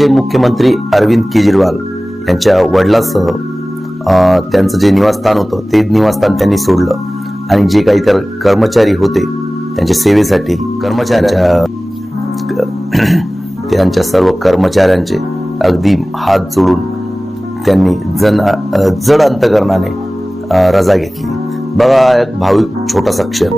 नाशिकचे मुख्यमंत्री अरविंद केजरीवाल यांच्या वडिलांसह त्यांचं जे निवासस्थान होतं ते निवासस्थान त्यांनी सोडलं आणि जे काही तर कर्मचारी होते त्यांच्या सेवेसाठी त्यांच्या सर्व कर्मचाऱ्यांचे अगदी हात जोडून त्यांनी जड अंतकरणाने रजा घेतली. बघा, एक भाविक छोटासा क्षण.